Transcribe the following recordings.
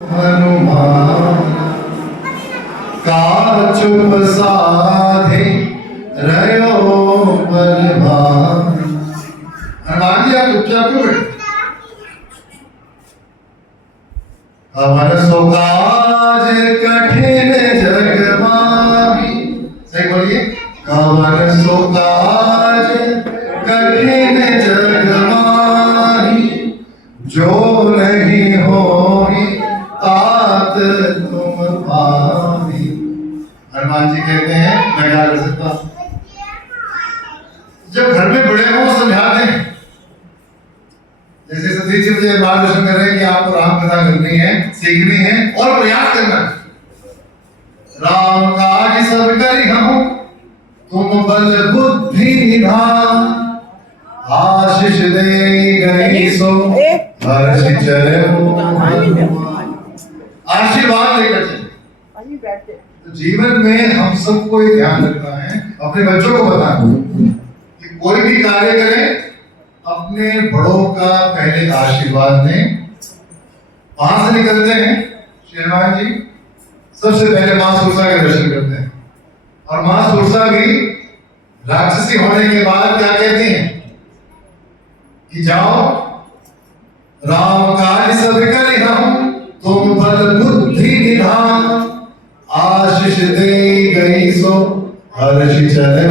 हनुमान का चुप साधे रयो बलवान। हनुमान जी आप चुपचाप क्यों बैठे? अमर सुकाज कठिन जग माही। सही बोलिए। अमर सुकाज कठिन जग माही, जो नहीं होई तात तुम पाही। हनुमान जी कहते हैं मैं क्या कर सकता हूं? जब घर में बड़े हो समझा दें। जैसे सतीश जी मुझे मार्गदर्शन कर रहे हैं कि आपको राम कथा करनी है, सीखनी है और प्रयास करना है। राम काज सब करी हम, तुम बल बुद्धि निधान। आशीष दे गई सो हर्ष चले। आशीर्वाद लेकर चले। तो जीवन में हम सबको ये ध्यान रखना है, अपने बच्चों को बताना कि कोई भी कार्य करें अपने बड़ों का पहले आशीर्वाद लें। वहां से निकलते हैं श्रीमान जी, सबसे पहले मां सुरसा के दर्शन करते हैं। और मां सुरसा भी राक्षसी होने के बाद क्या कहती हैं कि जाओ राम काज सब करी हम, तुम बल बुद्धि निधान। आशीष दे गई सो हर्ष चले।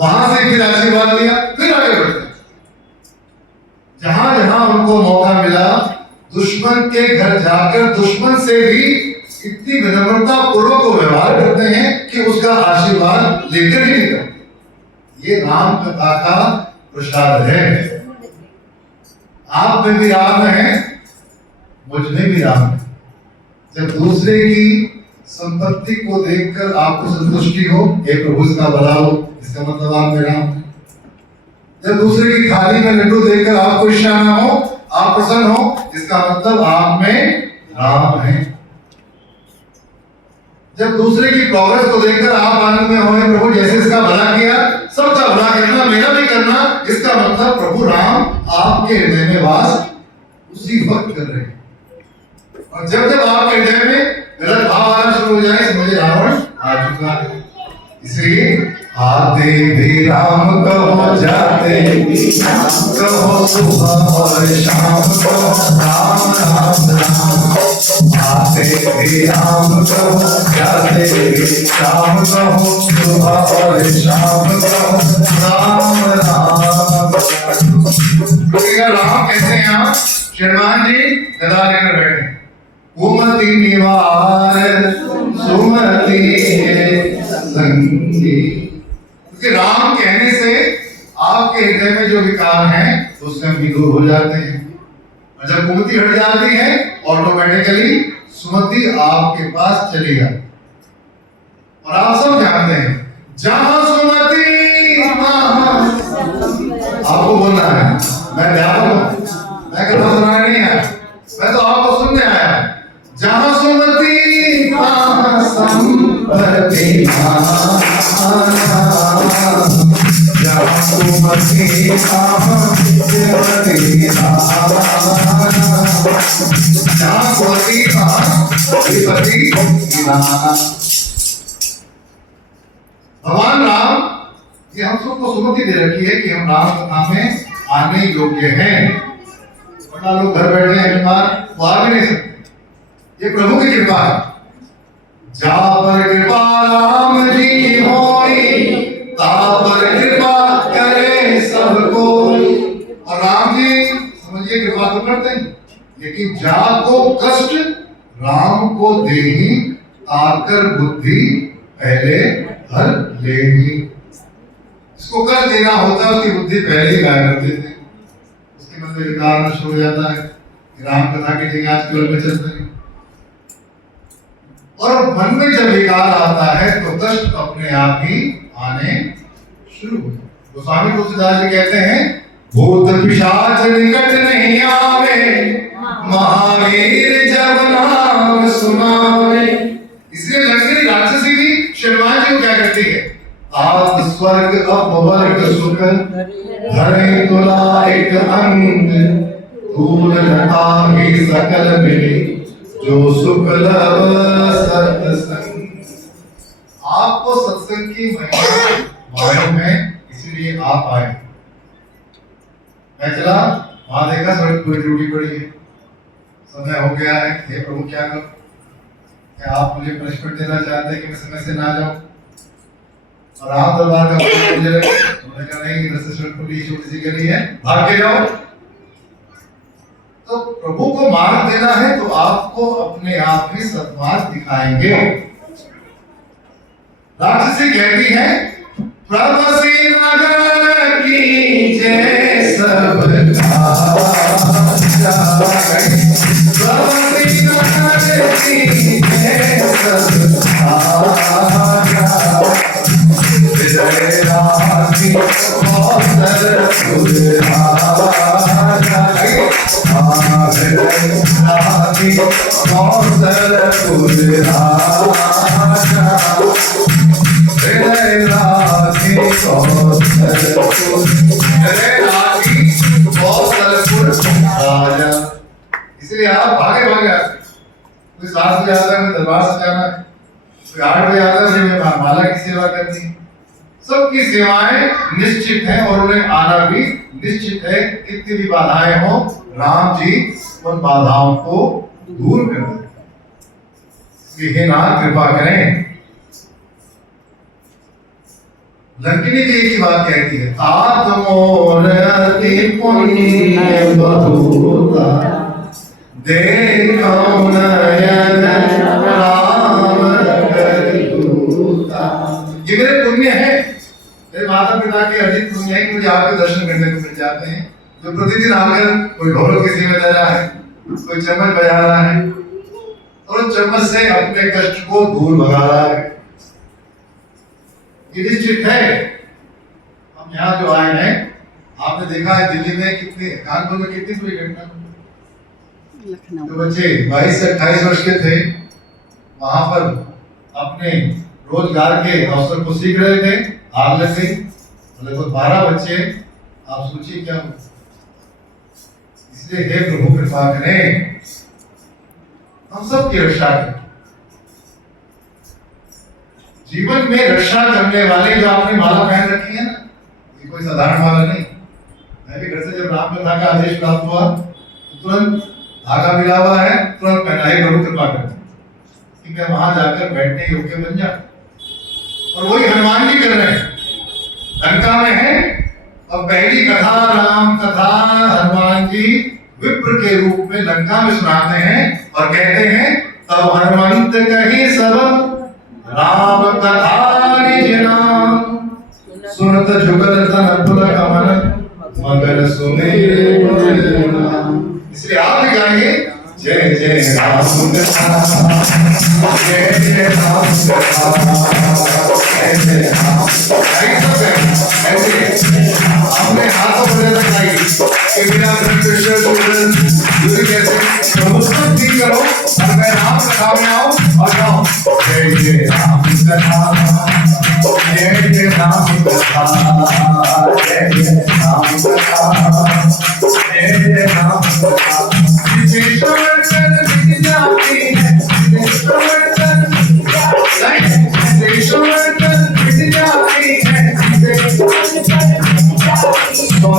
वहां से फिर आशीर्वाद लिया, फिर आगे बढ़ते। जहां जहां उनको मौका मिला दुश्मन के घर जाकर दुश्मन से भी इतनी विनम्रता पूर्वक को व्यवहार करते हैं कि उसका आशीर्वाद लेकर ही निकलते। ये राम कथा का प्रसाद है। आप में भी राम है, मुझ में भी राम है। जब दूसरे की संपत्ति को देखकर आपको संतुष्टि हो, हे प्रभु इसका भला हो, इसका मतलब आप में राम है। जब दूसरे की थाली में लड्डू देखकर आपको इच्छा ना हो, आप प्रसन्न हो, इसका मतलब आप में राम है। जब दूसरे की प्रोग्रेस को देखकर आप आनंद में होए, प्रभु जैसे इसका भला किया सबका भला करना, मेरा भी करना, इसका मतलब प्रभु राम आपके हृदय में वास उसी वक्त कर रहे हैं। और जब जब आपके हृदय में गलत भाव आना शुरू हो जाए, समझे रावण आ चुका है। इसलिए आते भी राम कहो, जाते भी राम कहो, सुबह और शाम को राम राम राम। आते भी राम कहो, जाते भी राम कहो, सुबह और शाम को राम राम। राम कहते हैं आप श्रीमान जी गदा लेकर बैठे। कुमति निवार सुमति संगी। क्योंकि राम कहने से आपके हृदय में जो विकार हैं उससे भी दूर हो जाते हैं। और जब कुमति हट जाती है ऑटोमेटिकली सुमति आपके पास चली जाती। और आप सब जानते हैं जहां सुमति आपको बोलना है। मैं अध्यापक हूं, मैं कथा सुनाने नहीं आया, मैं तो आपको सुनने आया। जहां सुमति वहां संपत्ति, जहां सुमति वहां संपत्ति, जहां सुमति वहां। भगवान राम ये हम सबको सुमति दे रखी है कि हम राम कथा में आने योग्य हैं। वरना लोग घर बैठे हैं बीमार, वो आ भी नहीं सकते। ये प्रभु की कृपा है। जा पर कृपा राम जी होई, ता पर कृपा करे सब कोई। और राम जी समझिए कृपा तो करते हैं, लेकिन जा को कष्ट राम को देही, ताकर बुद्धि पहले हर लेही। इसको कष्ट देना होता है, उसकी बुद्धि पहले ही गायब कर देते हैं। उसके मन में विकार नष्ट हो जाता है। राम कथा की जगह आजकल में चलते हैं। और मन में जब विकार आता है तो कष्ट अपने आप ही आने शुरू हो जाते। गोस्वामी तुलसीदास जी कहते हैं भूत पिशाच निकट नहीं आवे, महावीर जब नाम सुनावे। इसलिए लक्ष्मी राक्षसी भी श्रीमान जी को क्या करती है? आत्म स्वर्ग अपवर्ग सुख धरे तुला एक अंग, धूल घटा ही सकल मिले। जो सुख लव सत्संग। आपको सत्संग की महिमा मालूम है, इसीलिए आप आए। मैं चला वहां देखा सड़क पूरी टूटी पड़ी है, समय हो गया है, हे प्रभु क्या करूं? क्या आप मुझे पनिशमेंट देना चाहते हैं कि मैं समय से ना जाऊं? और आप दरबार का मुझे लगे, उन्होंने कहा नहीं, इधर से सड़क पूरी छोटी सी गली है, भाग के जाओ। तो प्रभु को मार्ग देना है तो आपको अपने आप ही सत्मार्ग दिखाएंगे। राक्षसी कहती है, प्रभसी नगर की जय सब प्रभसी नगर की जय सब हृदय राखी कौशल इसलिए आप भागे भागे आते। कोई 7 बजे आता है, दरबार से जाना है, कोई 8 बजे आता है, मुझे माला की सेवा करनी है। सबकी सेवाएं निश्चित हैं और उन्हें आना भी निश्चित है। कितनी भी बाधाएं हो, राम जी उन बाधाओं को दूर कर दें। हे नाथ कृपा करें। लंकिनी जी की बात कहती है, आत्मोर अति पुण्य बहुता देखो नयन राम करियूता। ये मेरे पुण्य है, मेरे माता पिता के अधिक पुण्य है कि मुझे आपके दर्शन करने को मिल जाते हैं। जो प्रतिदिन आकर कोई ढोलक की सेवा दे रहा है, कोई चम्मच बजा रहा है और उस चम्मच से अपने कष्ट को दूर भगा रहा है। ये निश्चित है। हम यहाँ जो आए हैं, आपने देखा है दिल्ली में कितनी, कानपुर में कितनी बुरी घटना। जो बच्चे 22 से 28 वर्ष के थे, वहां पर अपने रोजगार के अवसर को सीख रहे थे, आग लग गई। लगभग 12 बच्चे, आप सोचिए क्या हो। इसलिए हे प्रभु कृपा करें, हम सब की रक्षा करें। जीवन में रक्षा करने वाले जो आपने माला पहन रखी है ना, ये कोई साधारण माला नहीं। मैं भी घर से जब राम कथा का आदेश प्राप्त हुआ तो तुरंत धागा मिला हुआ है, तुरंत पहना है, प्रभु कृपा करें कि मैं वहां जाकर बैठने योग्य बन जाऊं। और वही हनुमान जी कर रहे हैं, लंका में है। और पहली कथा राम कथा हनुमान जी विप्र के रूप में लंका में सुनाते हैं और कहते हैं, तब हनुमंत कही सब राम कथा निज नाम, सुनत जुगल तन पुलक मन मगर सुने। इसलिए आप भी गाएंगे, जय जय राम कथा, जय जय राम कथा, जय जय राम। हमने हाथों पर लगाई कि बिना कृष्ण दूरी कैसे प्रभु सब ठीक करो और मैं राम कथा में आऊं और जाऊं। जय जय राम कथा, जय जय राम कथा, जय जय राम कथा, जय जय राम कथा। विदेश्वर कर बिक जाती है, विदेश्वर कर बिक जाती है,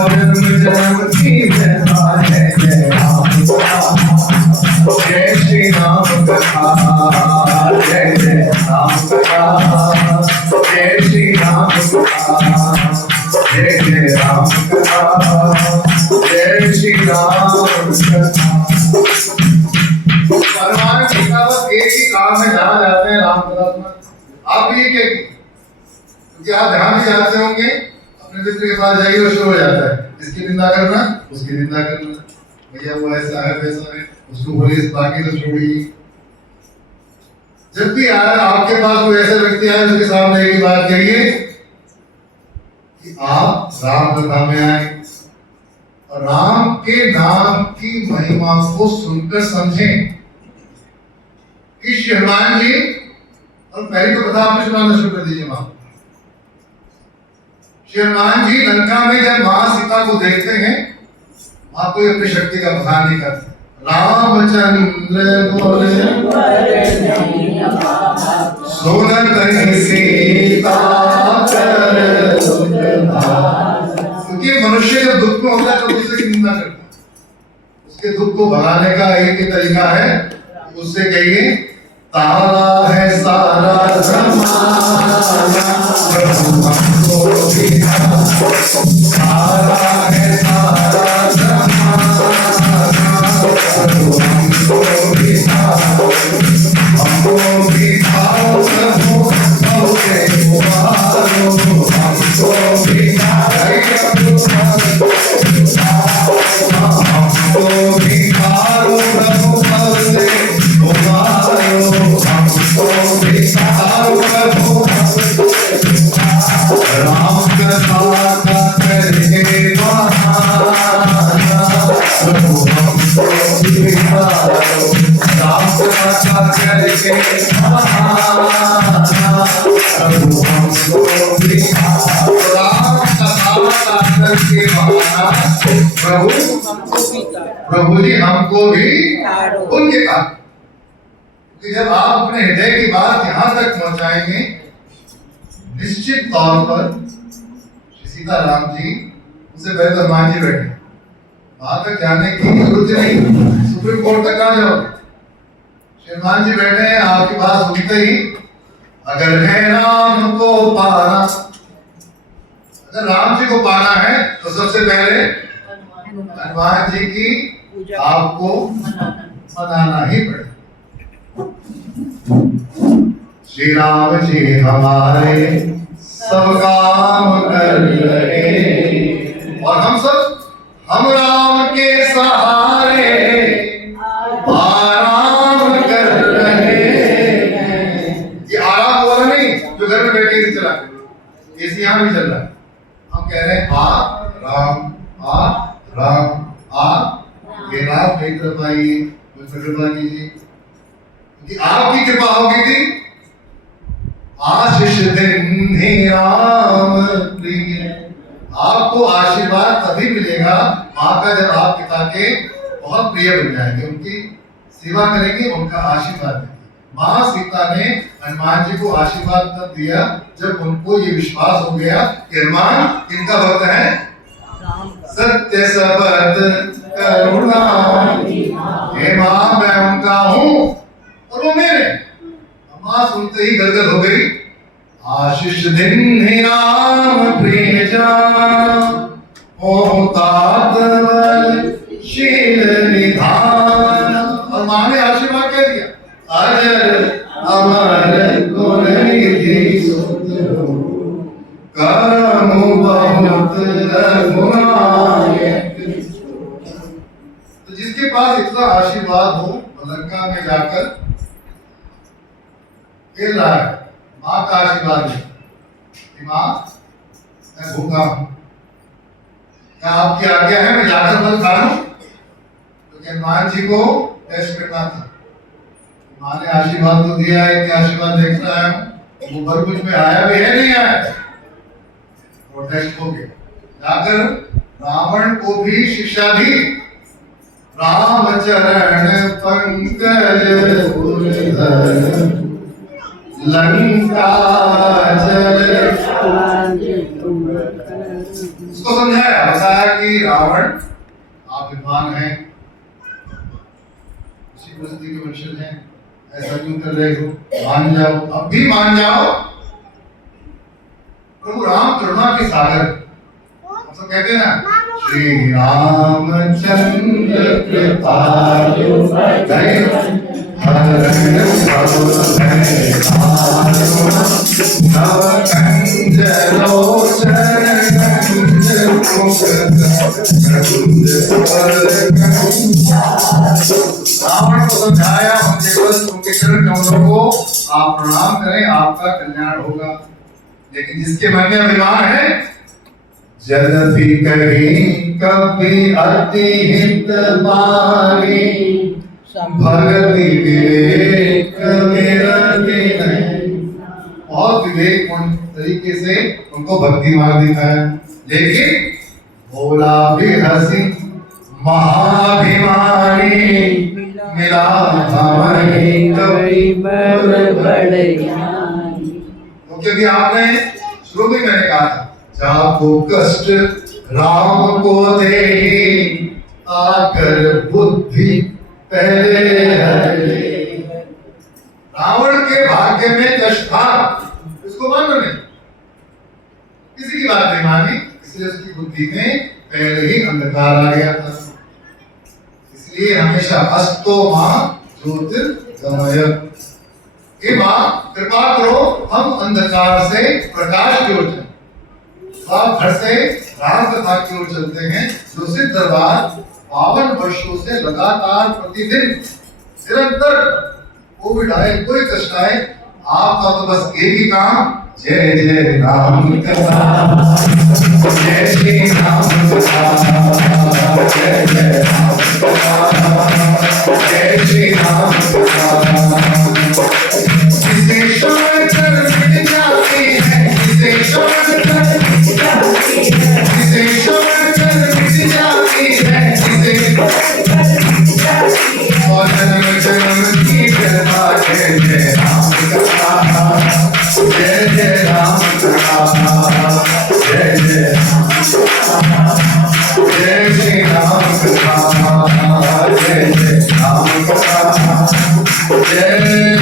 जन्म जन्म की महिमा है। जय राम कथा, जय श्री राम कथा, जय जय राम कथा, जय श्री राम कथा, जय जय राम कथा, जय श्री राम कथा। भगवान जी का बस एक ही काम है, जहाँ जाते हैं राम कथा सुना। आप भी ये क्योंकि आप जहाँ भी जाते होंगे अपने मित्र के पास जाइए और शुरू हो जाता है, इसकी निंदा करना, उसकी निंदा करना, भैया वो ऐसा है वैसा है, उसको बोलिए, बाकी तो छोड़िए। जब भी आए आपके पास कोई ऐसा व्यक्ति आए उसके सामने एक ही बात कहिए कि आप राम कथा में आए और राम के नाम की महिमा को सुनकर समझें कि हनुमान जी, और पहली तो कथा आपने सुनाना शुरू कर दीजिए। वहां श्री हनुमान जी लंका में जब मां सीता को देखते हैं, वहां कोई अपनी शक्ति का बखान नहीं करते, रामचंद्र बोले सुनत ही सीता कर दुख भाग। क्योंकि मनुष्य जब दुख में होता है तो दूसरे की निंदा करता है। उसके दुख को भगाने का एक ही तरीका है, उससे कहिए तारा है सारा जमाना प्रभु हमको भी तारा है सारा जमाना प्रभु हमको भी खाओ प्रभु बहुते उबारो हमको भी हमको भी खाओ प्रभु बहुते उबारो हमको भी खाओ प्रभु राम कथा का करके बहाना प्रभु हमको भी खाओ राम कथा करके बहाना प्रभु हमको भी खाओ राम कथा करके बहाना प्रभु जी हमको भी उनके कहा कि जब आप अपने हृदय की बात यहां तक पहुंचाएंगे, निश्चित तौर पर श्री सीताराम जी उससे पहले तो हनुमान जी बैठे, वहां तक जाने की जरूरत नहीं, सुप्रीम कोर्ट तक आ जाओ। श्री हनुमान जी बैठे हैं, आपकी बात सुनते ही अगर है राम को पाना, अगर राम जी को पाना है तो सबसे पहले हनुमान जी की आपको मनाना ही पड़ेगा। श्री राम जी हमारे सब काम कर रहे और हम राम के सहारे आराम कर रहे हैं। ये आराम हुआ नहीं जो घर में बैठे से चला, एसी यहां भी चल रहा है। हम कह रहे हैं आ ये राम की कृपा ही कृपा कीजिए कि आपकी कृपा होगी थी। आशीष दिन ही राम प्रिय, आपको आशीर्वाद तभी मिलेगा माँ का जब आप पिता के बहुत प्रिय बन जाएंगे, उनकी सेवा करेंगे, उनका आशीर्वाद देंगे। माँ सीता ने हनुमान जी को आशीर्वाद तब दिया जब उनको ये विश्वास हो गया कि हनुमान इनका भक्त है, सत्य सबद करुणा, हे माँ मैं उनका हूँ और वो मेरे। माँ सुनते ही गदगद हो गई। आशीष दिन ही राम प्रिय जान, तात बल शील निधान। और माँ ने आशीर्वाद क्या दिया, अजर अमर गुण निधि सुत करम बहुत रघुनायक। तो जिसके पास इतना आशीर्वाद हो, लंका में जाकर खेल रहा है, माँ का आशीर्वाद है कि माँ मैं भूखा हूं, क्या आपकी आज्ञा है मैं जाकर फल खा लूं? तो हनुमान जी को टेस्ट करना था। माँ ने आशीर्वाद तो दिया है कि आशीर्वाद देख रहा है, वो भर कुछ में आया भी है नहीं आया, वो टेस्ट हो गया। जाकर रावण को भी शिक्षा दी, राम चरण पंकज उर्धर लंका जल। उसको समझाया, बताया कि रावण आप विद्वान हैं, उसी बस्ती के वंशज हैं, ऐसा क्यों कर रहे हो, मान जाओ, अब भी मान जाओ। प्रभु राम करुणा के सागर, हम सब कहते हैं ना, श्री रामचंद्र कृपालु दयालु हरण कंज लोचन कंज मुख रावण को समझाया, उनके चरण कमलों को आप प्रणाम करें, आपका कल्याण होगा। लेकिन जिसके मन में अभिमान है, जदपि कहीं कभी अति हित मारी, भगति विवेक मेरा नहीं। बहुत विवेकपूर्ण तरीके से उनको भक्ति मार्ग दिखाया, लेकिन भोला भी हंसी महाभिमानी मिला हमें कभी बर बड़े ज्ञानी। क्योंकि अभी आपने शुरू में मैंने कहा था, जाको कष्ट राम को दे आकर बुद्धि पहले हरे। रावण के भाग्य में कष्ट था, इसको मानो नहीं, किसी की बात नहीं मानी, इसलिए उसकी बुद्धि में पहले ही अंधकार आ गया था। इसलिए हमेशा अस्तो मां ज्योतिर्गमय, हे मां कृपा करो हम अंधकार से प्रकाश की ओर चलें। तो आप घर से राम कथा की ओर चलते हैं, जो सिद्ध दरबार 52 वर्षों से लगातार प्रतिदिन निरंतर कोविड आए कोई कष्ट आए, आपका तो बस एक ही काम, जय जय राम कथा, जय श्री राम कथा, जय जय राम कथा, जय श्री राम कथा। जिसे श्रवण कर मिट जाती है, जिसे श्रवण कर मिट जाती है, जिसे श्रवण कर मिट जाती है, जिसे और जन्म जन्म की कृपा, जय जय राम कथा, जय जय राम कथा, जय जय जय श्री राम कथा, जय जय राम कथा, जय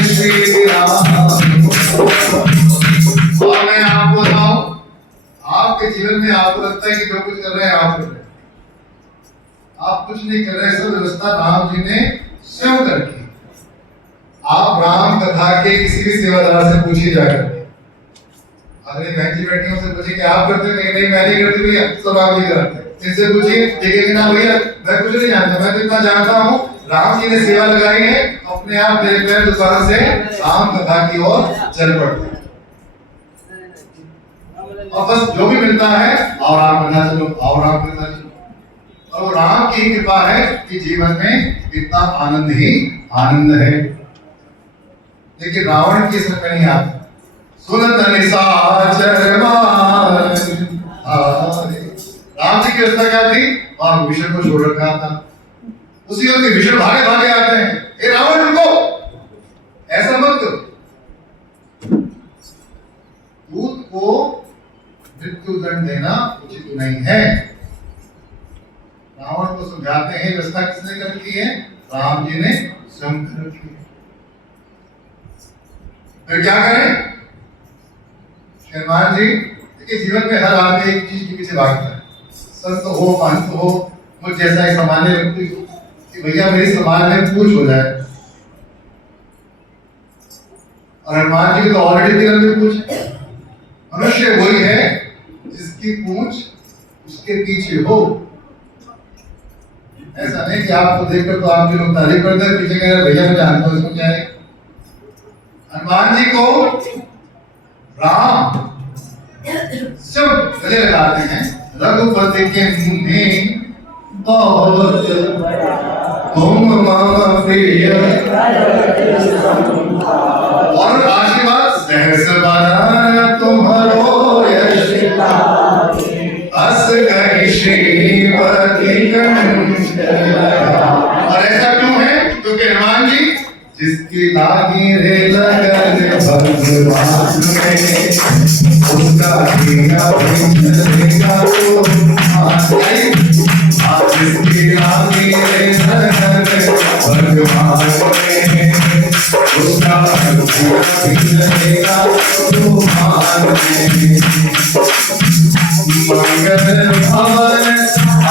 श्री राम। और मैं आपको बताऊं, आपके जीवन में आपको लगता है कि जो कुछ कर रहे हैं आप कर रहे हैं, आप कुछ नहीं कर रहे, सब व्यवस्था राम जी ने स्वयं कर दी। आप राम कथा के किसी भी सेवादार से पूछिए जाकर, अरे बहन जी बैठी से पूछिए कि आप करते हैं? नहीं मैं नहीं करती भैया, सब आप ही कराते हैं। इनसे पूछिए, देखेंगे ना भैया मैं कुछ नहीं जानता, मैं तो इतना जानता हूँ राम जी ने सेवा लगाई है, अपने आप मेरे पैर दुकान से राम कथा की ओर चल पड़ते हैं। और बस जो भी मिलता है, और राम कथा चलो, और राम कथा चलो, और वो राम की कृपा है कि जीवन में इतना आनंद ही आनंद है। लेकिन रावण की इसमें कहीं आता, सुनत निशाचर मार, राम जी की व्यवस्था क्या थी, और विष्णु को छोड़ रखा था, उसी वक्त विष्णु भागे भागे आते हैं, ए रावण रुको, ऐसा मत करो, दूत को मृत्यु दंड देना उचित नहीं है। रावण को समझाते हैं, व्यवस्था किसने कर रखी है, राम जी ने स्वयं कर रखी है। फिर क्या करें हनुमान जी? देखिए जीवन में हर आदमी एक चीज के पीछे भागता है, संत हो महंत हो, मुझ जैसा एक सामान्य व्यक्ति हो, कि भैया मेरी समाज में पूछ हो जाए। और हनुमान जी तो ऑलरेडी तिरंग में पूछ है। मनुष्य वही है जिसकी पूछ उसके पीछे हो। ऐसा नहीं कि आपको देखकर तो आपके लोग तारीफ करते हैं, पीछे कह रहे भैया मैं जानता हूँ इसको क्या है। हनुमान जी को राम सब गले लगाते हैं, रघुपति के मुनि बहुत तुम मम प्रिय, और आशीर्वाद सहस बरन तुम्हारो यश, अस गई श्रीपति कंठ। और ऐसा क्यों है? क्योंकि हनुमान जी जिसकी लागी रे लगन भगवान में, उसका दिया देगा तो जिसकी लागी रे लगन भगवान में, उसका देगा तो मंगल भवन मंगल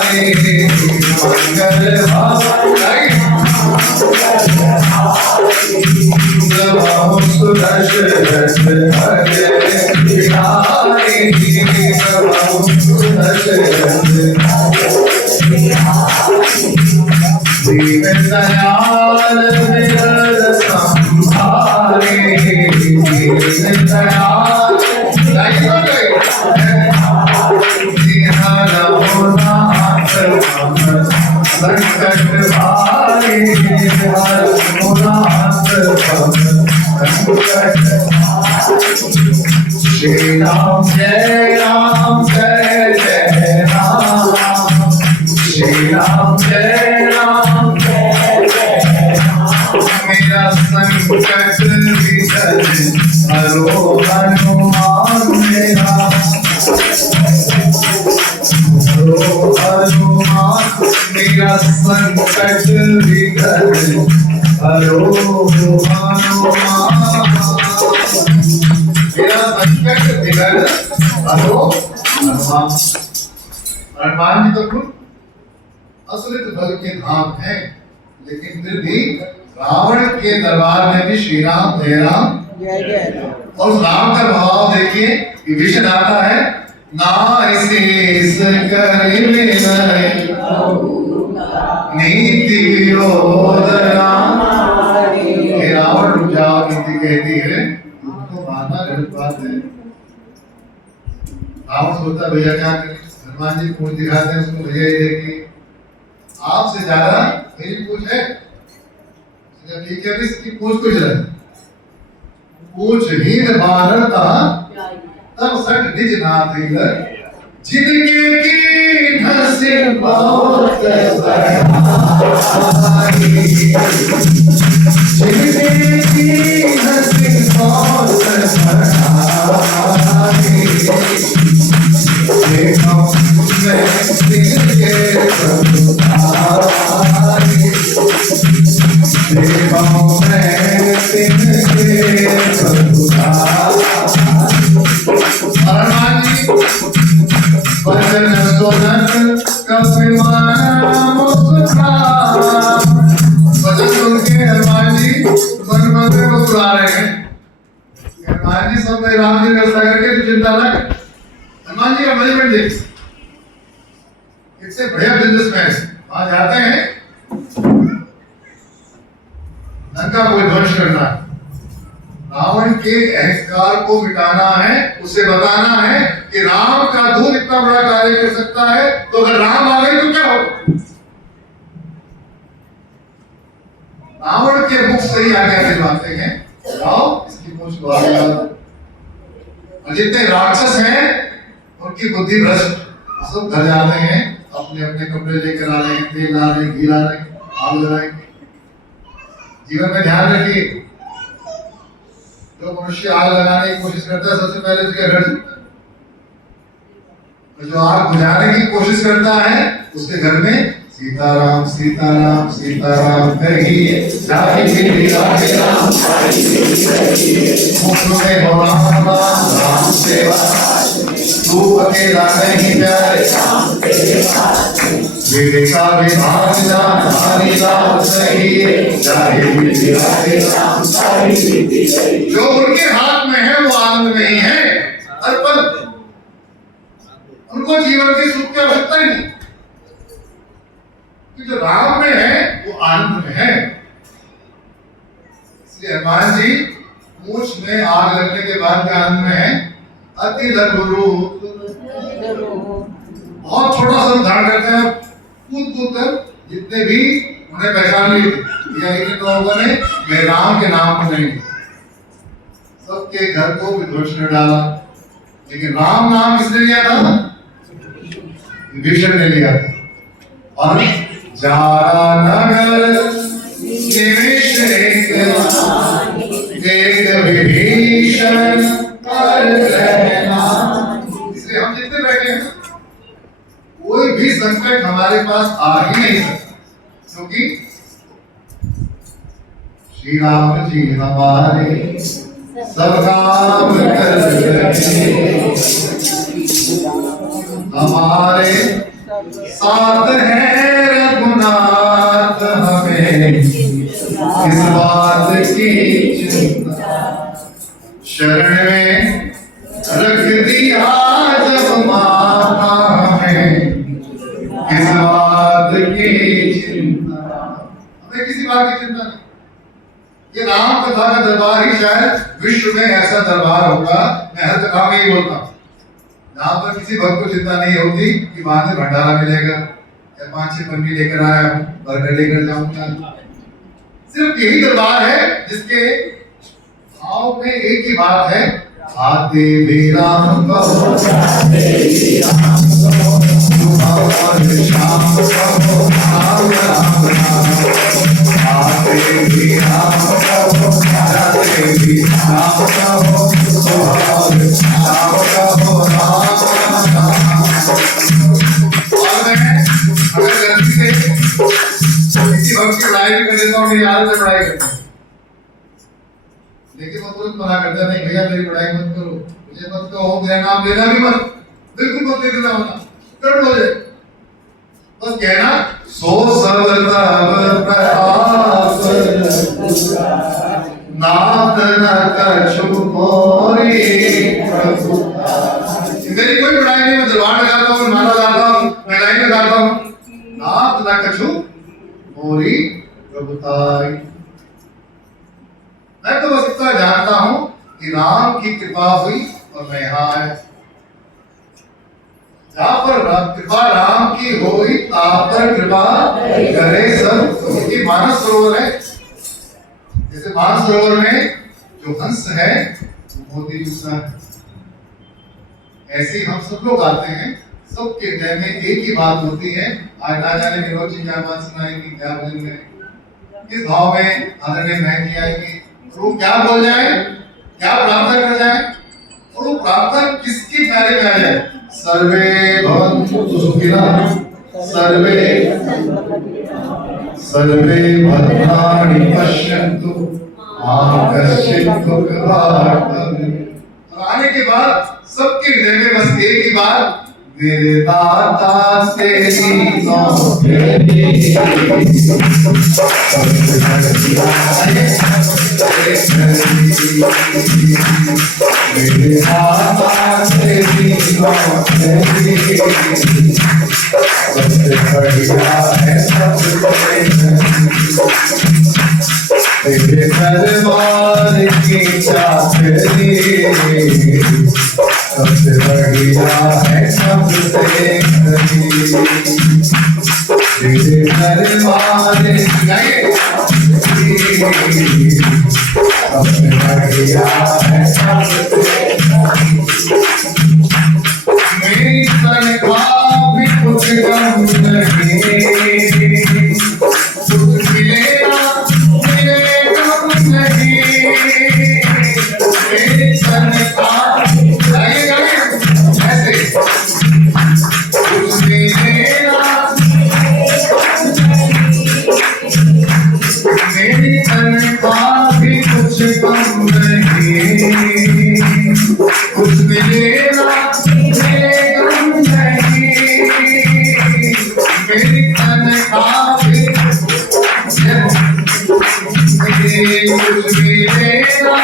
हारे, मंगल भवन श्री राम जय जय राम। संकट विघ्न हरो हनुमान मेरा हरो हनुमान मेरा संकट विघ्न हरो हनुमान मेरा संकट विघ्न हरो हनुमान। हनुमान जी तो खुद असुरित बल के धाम है, लेकिन फिर भी रावण के दरबार में भी श्री राम जय राम जय जय राम। और उस राम का भाव देखिए कि विषय आता है ना शेष कर नीति विरोध राम। ये रावण रुक जाओ, नीति कहती है तो मानना गलत बात है। रावण सोचता भैया क्या करें, हनुमान जी पूछ दिखाते हैं उसको, भैया ये देखिए आपसे ज्यादा मेरी पूछ है, ठीक है इसकी पूछ कुछ है, पूछ ही भारता तब सट निज नाथ जिनके की हंसी बहुत बढ़ाई, जिनके की हंसी बहुत बढ़ाई, देखो मैं जिनके प्रभुताई, देखो मैं जिनके प्रभुताई। हनुमान जी वचन सुनत कपिवाना मुस्कुरा, वचन सुन के हनुमान जी मन मन में मुस्कुरा रहे हैं। हनुमान जी सब में राम जी का सागर के चिंता न कर। हनुमान जी का मैनेजमेंट देख, इससे बढ़िया बिजनेसमैन वहां जाते हैं, लंका को ध्वंस करना है, रावण के अहंकार को मिटाना है, उसे बताना है कि राम का दूत इतना बड़ा कार्य कर सकता है, तो अगर राम आ गए तो क्या होगा। रावण के मुख से ही आज्ञा दिलवाते हैं, जाओ इसकी पूछ को आगे डालो। और जितने राक्षस हैं उनकी बुद्धि भ्रष्ट, सब घर जाते हैं, अपने अपने कपड़े लेकर आ रहे हैं, तेल ला रहे हैं, घी ला रहे हैं, आग लगाएंगे। जीवन में ध्यान रखिए, जो मनुष्य आग लगाने की कोशिश करता है सबसे पहले उसके घर जलता है, और जो आग बुझाने की कोशिश करता है उसके घर में सीताराम सीताराम सीताराम कहिए, मुख में हो राम राम राम सेवा, तू अकेला नहीं जाए विवेका विभाग जान हरि राम सही, जो उनके हाथ में है वो आनंद नहीं है, अर्पण उनको जीवन की सुख की आवश्यकता ही नहीं, जो राम में है वो आनंद में है। इसलिए हनुमान जी मूछ में आग लगने के बाद के आनंद में है, अति लघु रूप, बहुत छोटा सा धारण करते हैं, कूद कूद कर जितने भी उन्हें पहचान लिए या इन लोगों ने मैं राम के नाम को नहीं, सबके घर को विध्वंस कर डाला, लेकिन राम नाम किसने लिया था, विभीषण ने लिया था। और जारा नगर निमिष एक विभीषण कर रहना। इसलिए हम जितने बैठे हैं कोई भी संकट हमारे पास आ ही नहीं सकता, क्योंकि श्री राम जी हमारे सब काम कर रहे, हमारे साथ है रघुनाथ, हमें इस बात की चिंता, शरण में रख दिया जब माता, हमें इस बात की चिंता, हमें किसी बात की चिंता नहीं। ये राम कथा का दरबार ही शायद विश्व में ऐसा दरबार होगा, मैं हर कथा में ही बोलता हूँ, जहाँ पर किसी भक्त को चिंता नहीं होती कि वहां से भंडारा मिलेगा या 5-6 पन्नी लेकर आया हूँ, बर्गर लेकर जाऊंगा। सिर्फ यही दरबार है जिसके भाव में एक ही बात है, आते भी राम कहो, जाते भी राम कहो, भगवान श्याम कहो, राम राम राम, आते भी राम कहो, कहो सुहाग, नाम कहो राम नाम। और मैं अगर गलती से किसी भक्त की लड़ाई भी कर देता हूँ, मेरी आदत है लड़ाई करता हूँ, लेकिन वो तुरंत मना करता नहीं, भैया मेरी लड़ाई मत करो, मुझे मत कहो, मेरा नाम लेना भी मत, बिल्कुल मत ले देना, होना कर लो। बस कहना सो सब तब प्रताप, नाथ न कछु मोरी प्रभु। मेरी कोई लड़ाई नहीं, मैं दरबार लगाता हूँ, माला लगाता हूँ, मैं लाइन लगाता हूँ, नाथ न कछु मोरी प्रभुताई। मैं तो बस इतना जानता हूं कि राम की कृपा हुई और मैं यहाँ आया। जहाँ पर कृपा राम की होई, आप पर कृपा करे सब। क्योंकि मानस सरोवर है, जैसे मानस सरोवर में जो हंस है वो मोती चूसा है, ऐसे ही हम सब लोग आते हैं, सबके हृदय में एक ही बात होती है। आज ना जाने विनोद जी क्या बात सुनाएंगी, क्या भजन में, इस भाव में आदरणीय बहन जी आएंगी, वो क्या बोल जाए, क्या प्रार्थना कर जाए, और वो प्रार्थना किसके कार्य में आ जाए। सर्वे भवन्तु सुखिनः, सर्वे भद्राणि पश्यन्तु, मा कश्चित् दुःखभाग् भवेत्। और आने के बाद सबके हृदय में बस एक ही बात, मेरे दाता तेरी नौकरी, मेरे दाता तेरी नौकरी, सबसे बढ़िया है सबसे, तेरे दरबार की चाकरी, सबसे बढ़िया है सबसे करी। तेरे दरबार की सबसे बढ़िया है सबसे। मेरी तनख्वाह भी कुछ कम नहीं, कुछ मिलेगा मेरे कम नहीं। मेरी तनख्वाह ऐसे कुछ मिलेगा, मेरी तनख्वाह भी कुछ कम नहीं, कुछ मिलेगा मेरे कम नहीं। मेरी तनख्वाह भी कुछ मिलेगा,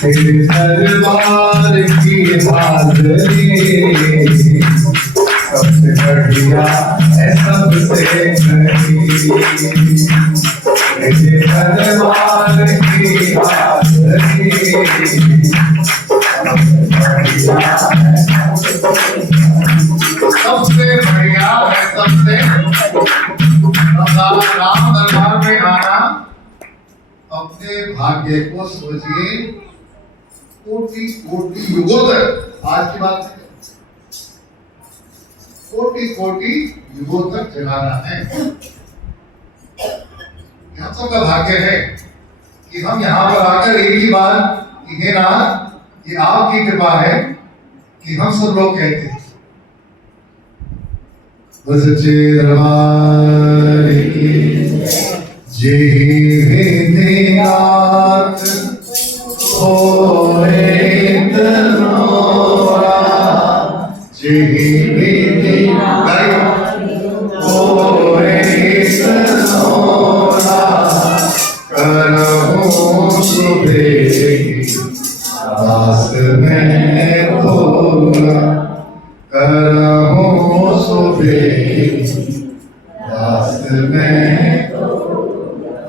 तेरे दरबार की हाज़री, सबसे बढ़िया है सबसे करी। तेरे दरबार की हाज़री, सबसे बढ़िया है सबसे। राम दरबार में आना, अपने भाग्य को सोचिए, कोटि कोटि युगों तक, आज की बात है, कोटि कोटि युगों तक जगाना है। हम सबका भाग्य है कि हम यहाँ पर आकर एक ही बात कि हे नाथ, ये आपकी कृपा है कि हम सब लोग कहते हैं सच्चे दरबार की जय। विधिनाथ होए तनोरा, जय विधिनाथ होए तनोरा, करहूं सुबह दास में तोरा, करहूं सुबह दास में।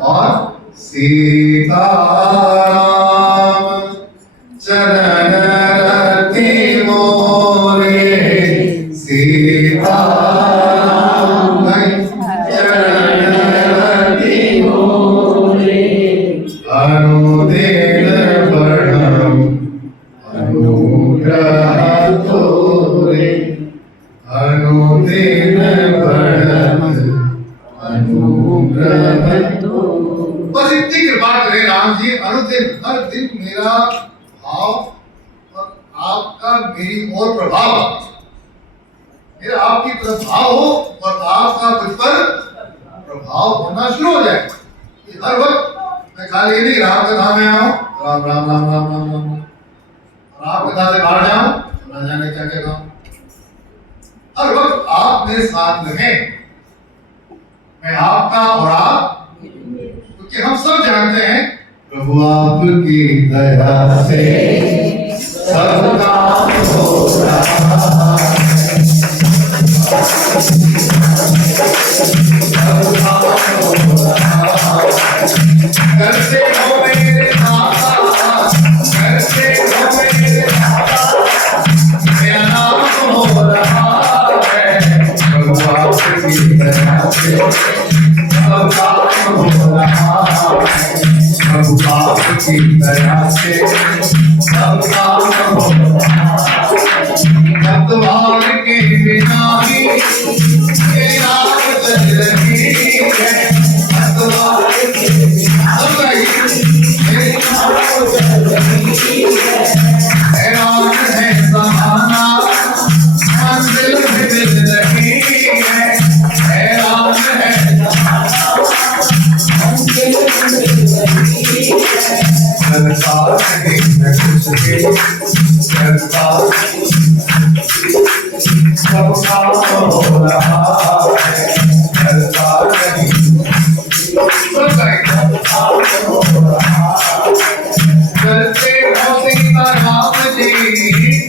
और सीता राम चरण रति मोरे, सीता राम चरण रति मोरे, अनुदिन बढ़म अनुग्रह तोरे, अनुदिन बढ़म अनुग्रह। बस इतनी कृपा करें राम जी, अनुदिन हर दिन मेरा भाव और आपका मेरी और प्रभाव, मेरा आपकी तरफ भाव हो और आपका मुझ पर प्रभाव होना शुरू हो जाए। हर वक्त मैं खाली ये नहीं राम कथा में आऊं, राम राम राम राम राम राम, और आप कथा से बाहर जाऊं, ना जाने क्या क्या कहूं। हर वक्त आप मेरे साथ रहें, मैं आपका और आप, क्योंकि हम सब जानते हैं प्रभु आपकी दया से सब काम हो रहा है। करते हो मेरे दाता, करते हो मेरे दाता, मेरा नाम हो रहा है। प्रभु आपकी दया से सब काम हो रहा है। प्रभु आपकी दया से सब काम हो रहा है। तत्वार के बिना ही मेरी आँख जल रही है। तत्वार के बिना मेरी आँख जल रही है। हैरान है ज़माना, मंजिल भी मिल रही है। हैरान है ज़माना, मंजिल भी मिल रही है। सरकार नहीं है कुछ भी, सरकार सब काम हो रहा है। सरकार नहीं सब काम हो रहा है। करते हो सीताराम जी,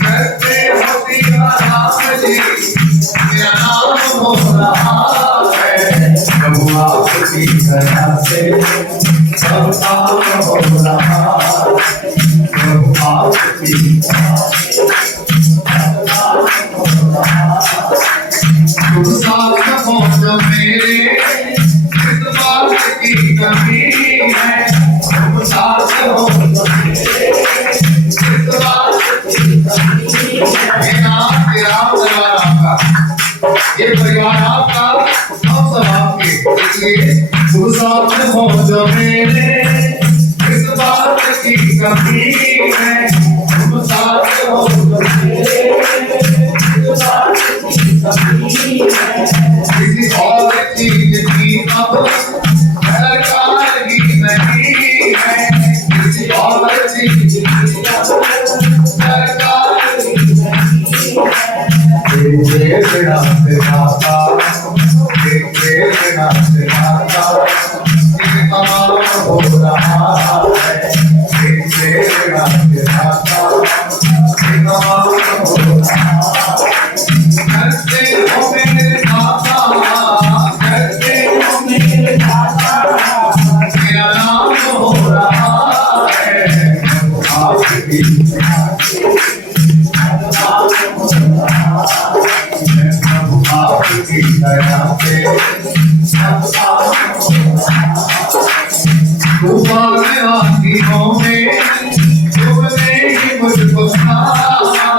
करते हो सीताराम जी, मेरा नाम हो रहा है। प्रभु आपकी दया से सब काम हो रहा है। प्रभु आपकी तुम साथ हो जो मेरे, इस बात की कमी है। तुम साथ हो जो मेरे, इस बात की कमी है। मेरा तेरा परिवार आपका, ये परिवार आपका, हम सब आपके, इसलिए तुम साथ हो जो मेरे, इस बात की कमी है। तुम साथ हो जो मेरे, इस बात की कमी है। किसी और चीज की अब दरकार ही नहीं है। किसी और चीज की अब दरकार ही नहीं है। प्रेरणा से आता, प्रेरणा से आता, ये तमाम हो रहा है। प्रेरणा से आता, ये तमाम हो रहा है। करते हो मेरे दाता, करते हो मेरे दाता, मेरा नाम हो रहा है। आपकी आपकी दया से सब काम हो रहा है। तूफान आंधियों में तुमने ही मुझको सहारा।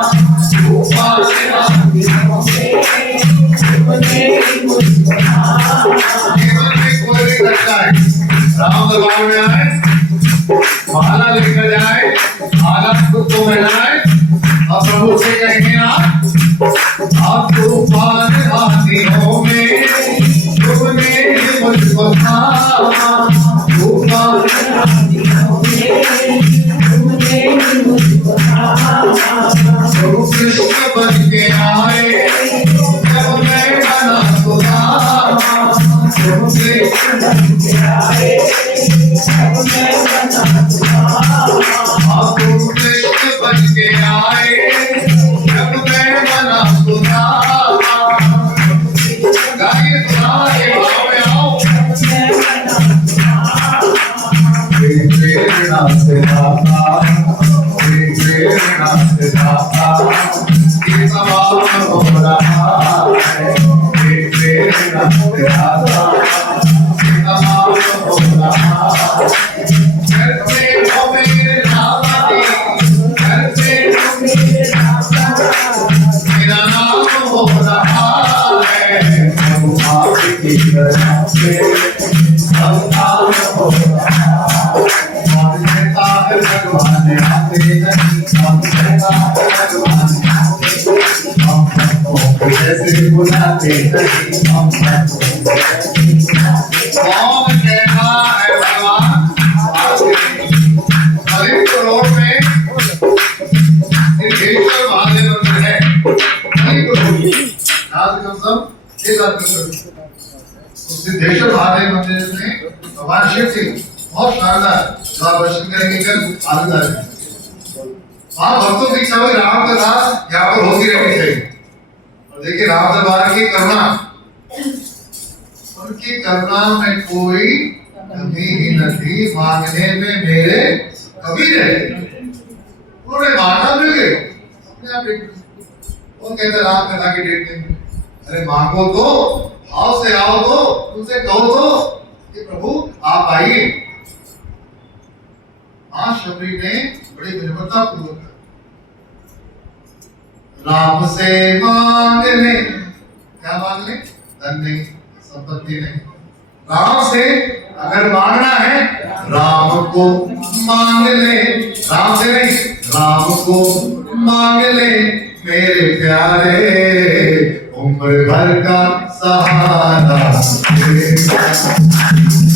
तूफान आंधियों में तुमने ही मुझको सहारा। जीवन में कोई भी करता है, राम दरबार में आए, माला लेकर जाए, माला को मिलाए और प्रभु से कहेंगे आप तूफान आंधियों में तुमने ही मुझको सहारा। तूफान आंधियों में तुमने ही मुझको सहारा। प्रभु कृष्ण बन के आए जब मैं बना सुधारा। प्रभु कृष्ण बन के आए जब मैं बना सुधारा। प्रभु कृष्ण बन के आए जब मैं बना सुधारा। गाइए सुधारे भाव में आओ। प्रेरणा से दाता, प्रेरणा से दाता, ये तमाम हो रहा है। प्रेरणा से दाता, ये तमाम हो रहा है। करते हो मेरे दाता, करते हो मेरे दाता, मेरा नाम हो रहा है। प्रभु आपकी दया से सब काम हो रहा है। भगवान आते नहीं, हम कैसे बुलाते नहीं, हम कौन कहता है भगवान अरे करोड़ में सिद्धेश्वर महादेव मंदिर है, नहीं करोड़ आज कम सब 6,000 सिद्धेश्वर महादेव मंदिर में भगवान शिव जी बहुत शानदार जो आप दर्शन करेंगे कल आनंद वहां भक्तों की इच्छा हुई राम कथा यहाँ पर होती रहनी चाहिए। और देखिए राम दरबार की करुणा, उनकी करुणा में कोई कमी ही न थी, मांगने में मेरे कभी रहे, उन्होंने मांगा मिल गए अपने आप। वो कहते राम कथा की डेट नहीं, अरे मांगो तो, भाव से आओ तो, उनसे कहो तो कि प्रभु आप आइए। मां शबरी ने बड़ी विनम्रता पूर्वक राम से मांग ले, क्या मांग ले? धन नहीं, संपत्ति नहीं, राम से अगर मांगना है राम को मांग ले, राम से नहीं राम को मांग ले मेरे प्यारे, उम्र भर का सहारा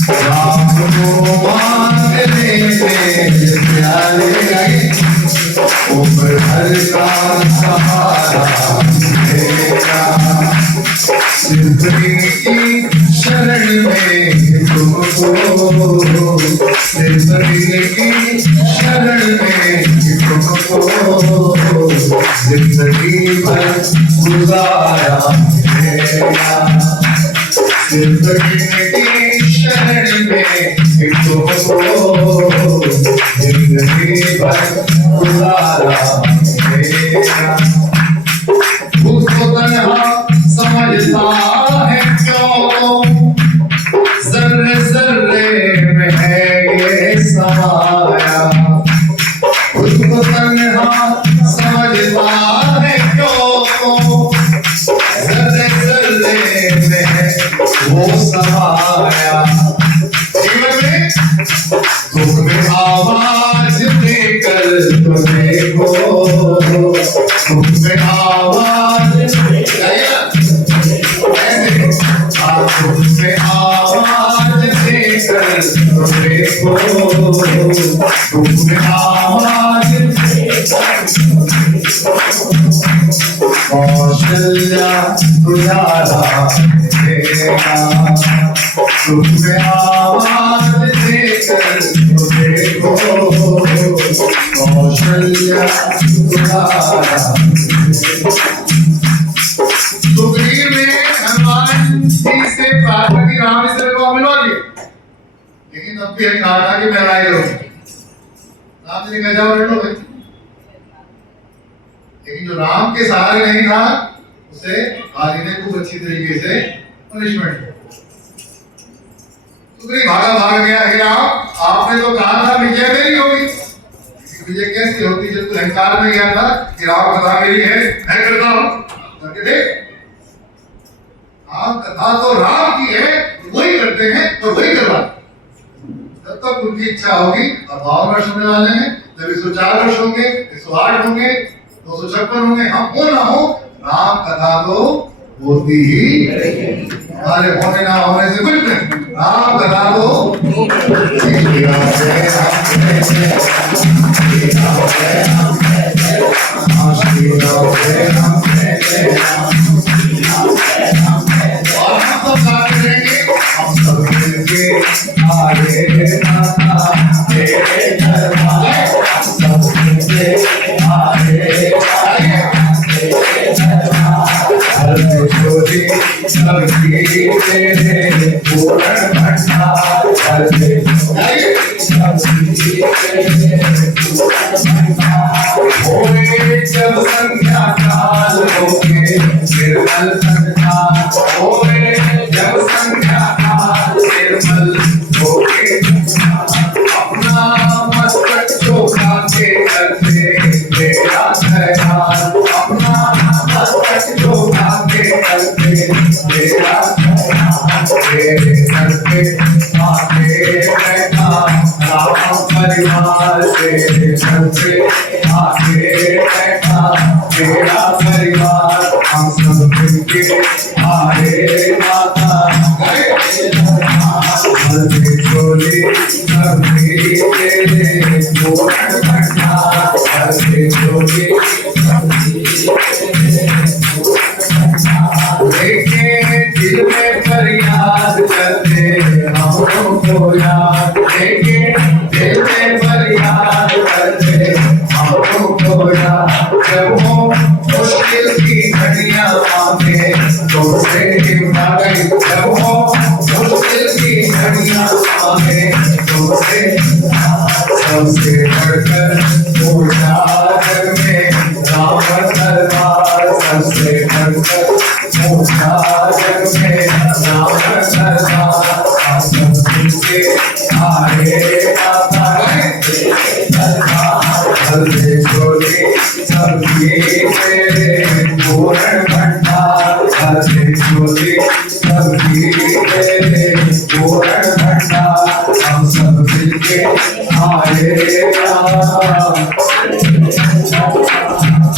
राम को मांग ले मेरे प्यारे, उम्र भर का सहारा सिर्फ की शरण में तुमको, सिर्फ की शरण में तुमको जिंदगी भर गुजारा मेरा, सिर्फ की शरण में तुमको जिंदगी भर गुजारा मेरा। उसको तन्हा समझता है क्यों, जर्रे जर्रे में है ये समाया, उसको तन्हा समझता है क्यों, जर्रे जर्रे में है वो समाया। जीवन में दुख में आवाज देकर तो देखो, दुख में आवाज में आवाज देकर तो देखो, दुख में आवाज कौशल्या गुजारा देगा, दुख में आवाज देकर तो देखो, कौशल्या गुजारा। सुग्रीव ने हनुमान जी से प्रार्थना की राम इस को मिलवा दिए, लेकिन तब भी कहा था कि मैं लड़ाई लड़ूंगा। राम जी ने कहा जाओ लड़ लो भाई, लेकिन जो राम के सहारे नहीं था उसे बाली ने खूब अच्छी तरीके से पनिशमेंट दिया। सुग्रीव भाग गया, हे राम आपने तो कहा था विजय मेरी होगी, विजय कैसी होती जब तू अहंकार में गया था कि राम कथा मेरी है मैं करता हूं करके देख। कथा तो राम की है, वही करते हैं तो वही करवा। जब तक उनकी इच्छा होगी, अब 52 वर्ष होने वाले हैं, जब 104 वर्ष होंगे, 108 होंगे, 256 होंगे, हम हो ना हो राम कथा तो होती ही, हमारे होने ना होने से कुछ नहीं, राम कथा तो और हम सब साथ रहेंगे, हम सब मिलके आगे माता तेरे दरबार, सब मिलके आगे तेरे दरबार, हर छोटी सबकी तेरे पूर्ण भंडार, हर सबकी तेरे पूर्ण भंडार। होए जब संध्या काल होके निर्मल संध्या, होए जब संध्या काल निर्मल होके अपना मस्तक चौका के करते मेरा ख्याल, अपना मस्तक चौका के करते मेरा ख्याल, तेरे घर पे आके बैठा राम परिवार तेरे सर पे आके बैठा तेरा परिवार हम सब मिलके आए माता हल्दी चोली सब्जी तेरे मोहन भंडार हल्दी चोली लेके दिल में फरियाद करते हमको याद लेके दिल में फरियाद करते हमको याद जब वो मुश्किल की घड़ियां आके तुमसे हिम्मा गई जब वो मुश्किल की घड़ियां आके तुमसे सबसे बढ़कर पूजा जग में रावण दरबार सबसे बढ़कर पूजा जग में रावण दरबार हम सब मिलके आए माता हल्दी चोली सब्जी तेरे पूर्ण भंडार हल्दी चोली सब्जी तेरे पूर्ण भंडार हम सब मिलके आए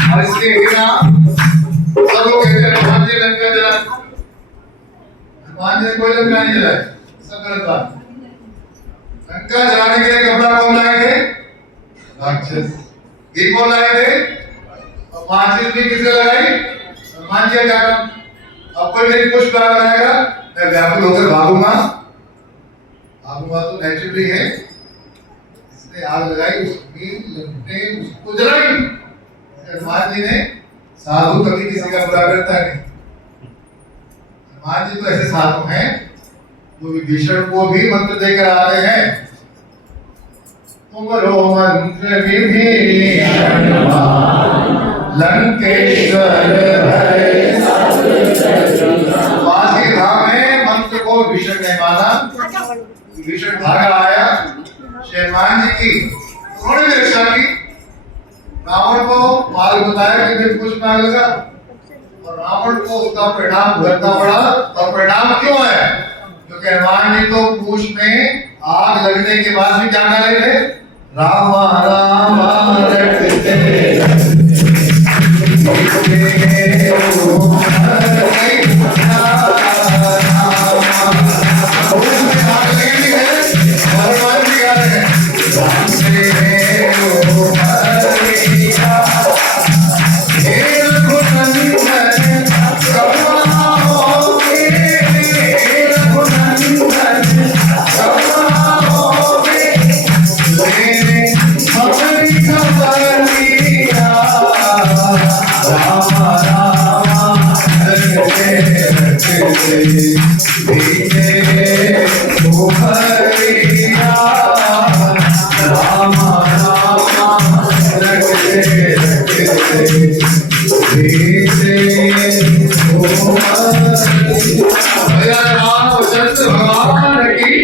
और इसके बिना सब लोग कहते हैं हनुमान जी लंका जला हनुमान जी कोई लंका नहीं जलाए सब गलत बात लंका जलाने के लिए कपड़ा कौन लाए थे राक्षस घी कौन लाए थे और माचिस भी किसने लगाई हनुमान जी का काम अब कोई मेरी पुष्प लगाएगा मैं व्याकुल होकर भागूंगा भागूंगा तो नेचुरली है इसने आग लगाई उसकी लपटे उसको जलाई हनुमान जी ने साधु कभी किसी का बुरा करता है हनुमान जी तो ऐसे साधु हैं जो विभीषण को भी मंत्र देकर आते हैं तुमरो मंत्र विभीषण लंकेश्वर भय वासी धाम में मंत्र को विभीषण ने माना विभीषण भागा आया हनुमान जी की उन्होंने भी रक्षा की रावण को मार्ग बताया कि फिर कुछ में लगा और रावण को उसका परिणाम भुगतना पड़ा और परिणाम क्यों है क्योंकि हनुमान जी तो पूछ में आग लगने के बाद भी क्या करे थे राम राम रटते भगवान की